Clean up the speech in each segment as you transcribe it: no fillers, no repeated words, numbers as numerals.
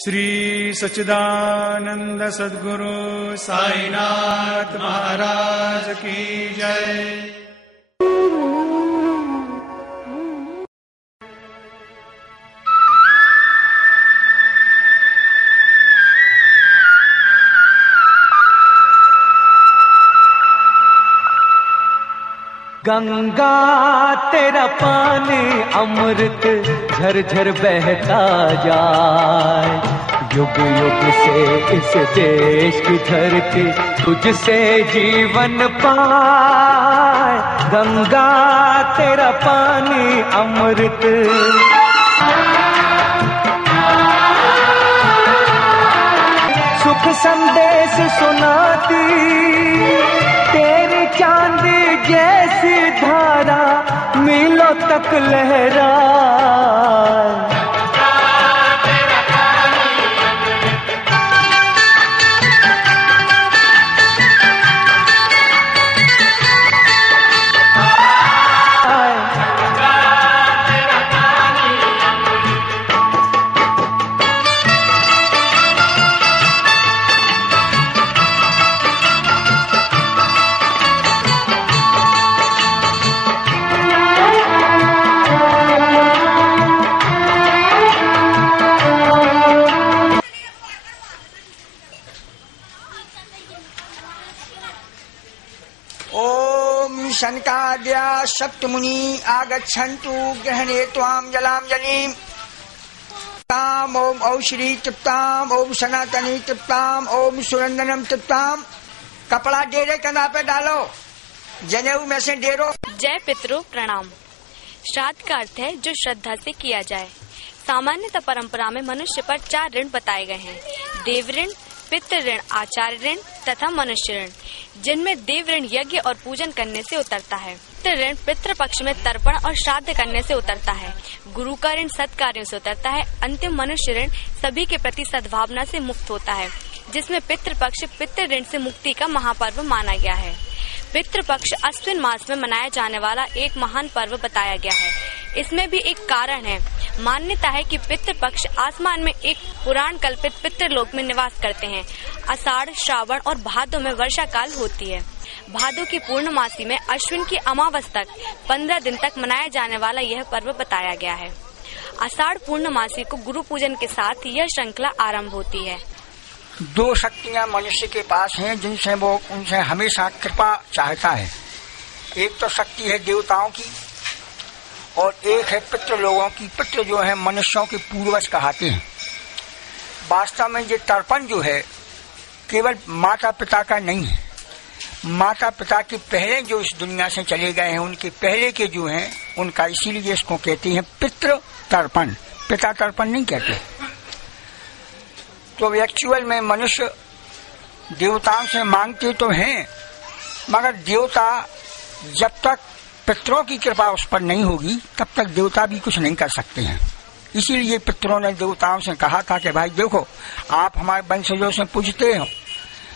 श्री सच्चिदानंद सद्गुरु साईनाथ महाराज की जय। गंगा तेरा पानी अमृत झरझर बहता जाए, युग युग से इस देश की धरती तुझसे जीवन पाए। गंगा तेरा पानी अमृत सुख संदेश सुनाती, तेरी चांदी जैसी धारा मीलों तक लहरा। शनकाद्या सप्तमुनि आगच्छन्तु गृहणे त्वां जलांजलिं। ताम ओम औषधि तृप्ताम ओम सनातनी तृप्ताम ओम सुरंदनम तृप्ताम। कपड़ा डेरे कंधा पे डालो, जनेऊ में से डेरो। जय पितरों प्रणाम। श्राद्ध का अर्थ है जो श्रद्धा से किया जाए। सामान्यतः परंपरा में मनुष्य पर 4 ऋण बताए गए हैं: देव ऋण, पितृ ऋण, आचार्य ऋण तथा मनुष्य ऋण, जिनमें देव ऋण यज्ञ और पूजन करने से उतरता है। पितृ ऋण पितृ पक्ष में तर्पण और श्राद्ध करने से उतरता है। गुरु का ऋण सत्कार्यों से उतरता है। अंतिम मनुष्य ऋण सभी के प्रति सद्भावना से मुक्त होता है, जिसमें पितृ पक्ष पितृ ऋण से मुक्ति का महापर्व माना गया है। पितृ पक्ष अश्विन मास में मनाया जाने वाला एक महान पर्व बताया गया है। इसमें भी एक कारण है। मान्यता है कि पितृ पक्ष आसमान में एक पुराण कल्पित पितृलोक में निवास करते हैं। आषाढ़, श्रावण और भादो में वर्षा काल होती है। भादो की पूर्णमासी में अश्विन की अमावस तक 15 दिन तक मनाया जाने वाला यह पर्व बताया गया है। आषाढ़ पूर्णमासी को गुरु पूजन के साथ यह श्रृंखला आरंभ होती है। 2 शक्तियां मनुष्य के पास हैं जिनसे वो उनसे हमेशा कृपा चाहता है। एक तो शक्ति है देवताओं की और एक है पितृ लोगों की। पितृ जो है मनुष्यों के पूर्वज कहते हैं। वास्तव में ये तर्पण जो है केवल माता पिता का नहीं है। माता पिता के पहले जो इस दुनिया से चले गए हैं उनके पहले के जो हैं उनका, इसीलिए इसको कहते हैं पितृ तर्पण, पिता तर्पण नहीं कहते। तो एक्चुअल में मनुष्य देवताओं से मांगते तो हैं, मगर देवता जब तक पितरों की कृपा उस पर नहीं होगी तब तक देवता भी कुछ नहीं कर सकते हैं। इसीलिए पितरों ने देवताओं से कहा था कि भाई देखो, आप हमारे वंशजों से पूजते हो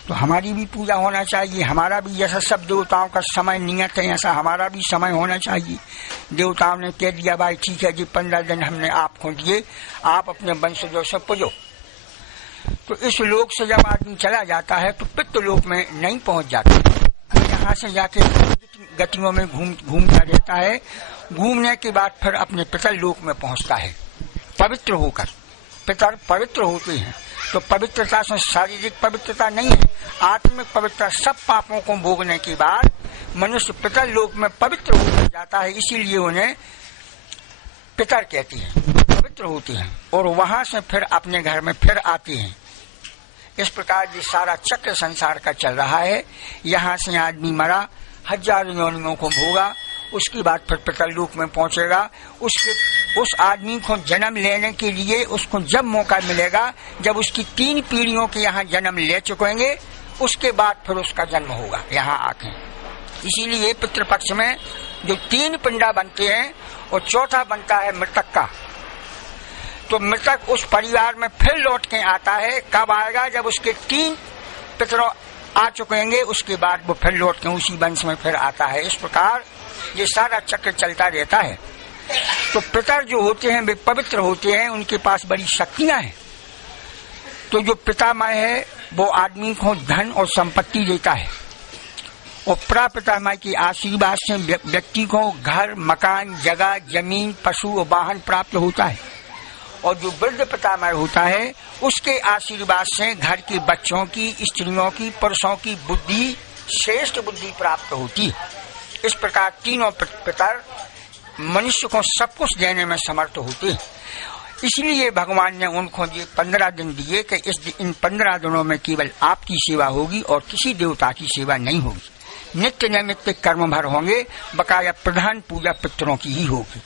तो हमारी भी पूजा होना चाहिए। हमारा भी जैसा सब देवताओं का समय नियत है ऐसा हमारा भी समय होना चाहिए। देवताओं ने कह दिया भाई ठीक है जी, 15 दिन हमने आपको दिए, आप अपने वंशजों से पूजो। तो इस लोक से जब आदमी चला जाता है तो पितृलोक में नहीं पहुंच जाता, यहाँ से जाके गतियों में घूमता रहता है। घूमने के बाद फिर अपने पितर लोक में पहुंचता है पवित्र होकर। पितर पवित्र होते हैं तो पवित्रता से शारीरिक पवित्रता नहीं है, आत्मिक पवित्रता। सब पापों को भोगने के बाद मनुष्य पितर लोक में पवित्र हो जाता है, इसीलिए उन्हें पितर कहते हैं, पवित्र होते हैं। और वहां से फिर अपने घर में फिर आते हैं। इस प्रकार ये सारा चक्र संसार का चल रहा है। यहाँ से आदमी मरा, 1000 योनियों को भोगा, उसके बाद फिर पितरलोक में पहुंचेगा। उस आदमी को जन्म लेने के लिए उसको जब मौका मिलेगा, जब उसकी 3 पीढ़ियों के यहाँ जन्म ले चुकेंगे, उसके बाद फिर उसका जन्म होगा यहाँ आके। इसीलिए पितृपक्ष में जो 3 पिंडा बनते हैं और चौथा बनता है मृतक का। तो मृतक उस परिवार में फिर लौट के आता है। कब आएगा? जब उसके 3 पितरों आ चुकेंगे, उसके बाद वो फिर लौट के उसी वंश में फिर आता है। इस प्रकार ये सारा चक्र चलता रहता है। तो पितर जो होते हैं वे पवित्र होते हैं, उनके पास बड़ी शक्तियां हैं। तो जो पितामह है वो आदमी को धन और संपत्ति देता है, और प्रपितामह की आशीर्वाद से व्यक्ति को घर, मकान, जगह, जमीन, पशु और वाहन प्राप्त होता है। और जो वृद्ध पितामह होता है उसके आशीर्वाद से घर के बच्चों की, स्त्रियों की, पुरुषों की बुद्धि, श्रेष्ठ बुद्धि प्राप्त होती है। इस प्रकार तीनों पितर मनुष्य को सब कुछ देने में समर्थ होते हैं। इसलिए भगवान ने उनको ये 15 दिन दिए कि इन 15 दिनों में केवल आपकी सेवा होगी और किसी देवता की सेवा नहीं होगी। नित्य नैमित्य कर्म भर होंगे, बकाया प्रधान पूजा पितरों की ही होगी।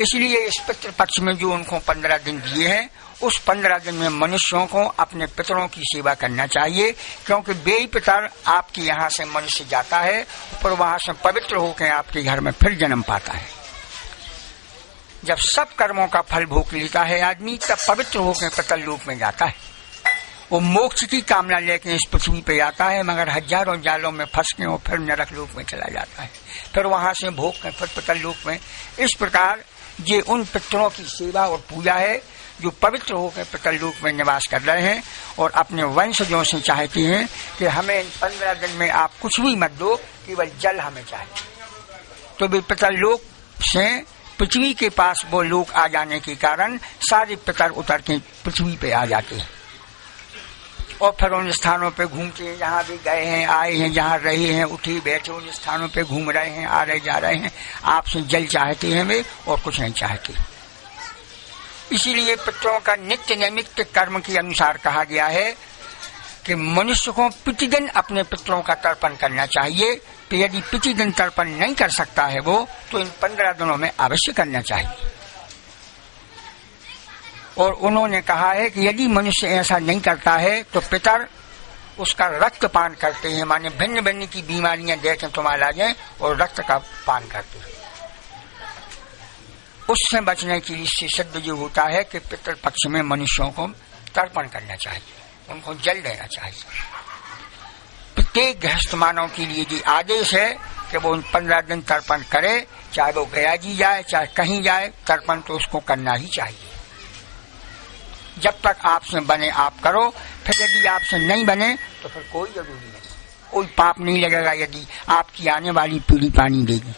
इसलिए इस पितृ पक्ष में जो उनको 15 दिन दिए हैं, उस 15 दिन में मनुष्यों को अपने पितरों की सेवा करना चाहिए, क्योंकि वे ही पितर आपके यहाँ से मनुष्य जाता है, पर वहां से पवित्र होकर आपके घर में फिर जन्म पाता है। जब सब कर्मों का फल भोग लेता है आदमी, तब पवित्र होकर पितर लोक में जाता है। वो मोक्ष की कामना लेकर इस पृथ्वी पे आता है, मगर हजारों जालों में फंस के और फिर नरक लोक में चला जाता है, फिर वहां से भोग कर फिर पितर लोक में। इस प्रकार ये उन पितरों की सेवा और पूजा है जो पवित्र होकर पितर लोक में निवास कर रहे हैं और अपने वंशजों से चाहते हैं कि हमें इन 15 दिन में आप कुछ भी मत दो, केवल जल हमें चाहिए। तो वे पितर लोक से पृथ्वी के पास वो लोग आ जाने के कारण सारे पितर उतर के पृथ्वी पे आ जाते हैं और फिर उन स्थानों पे घूमते हैं जहाँ भी गए हैं, आए हैं, जहाँ रहे हैं, उठे बैठे उन स्थानों पे घूम रहे हैं, आ रहे जा रहे हैं। आपसे जल चाहते हैं वे और कुछ नहीं चाहते। इसीलिए पितरों का नित्य नैमित्य कर्म के अनुसार कहा गया है कि मनुष्य को प्रतिदिन अपने पितरों का तर्पण करना चाहिए। तो यदि प्रतिदिन तर्पण नहीं कर सकता है वो, तो इन 15 दिनों में अवश्य करना चाहिए। और उन्होंने कहा है कि यदि मनुष्य ऐसा नहीं करता है तो पितर उसका रक्त पान करते हैं, माने भिन्न भिन्न की बीमारियां देखें तुम्हारा जाए और रक्त का पान करते हैं। उससे बचने के लिए सिद्ध जो होता है कि पितृ पक्ष में मनुष्यों को तर्पण करना चाहिए, उनको जल देना चाहिए। प्रत्येक गृहस्थ मानव के लिए ये आदेश है कि वो 15 दिन तर्पण करे, चाहे वो गया जी जाए चाहे कहीं जाए, तर्पण तो उसको करना ही चाहिए। जब तक आपसे बने आप करो, फिर यदि आपसे नहीं बने तो फिर कोई जरूरी नहीं, कोई पाप नहीं लगेगा यदि आपकी आने वाली पीढ़ी पानी देगी।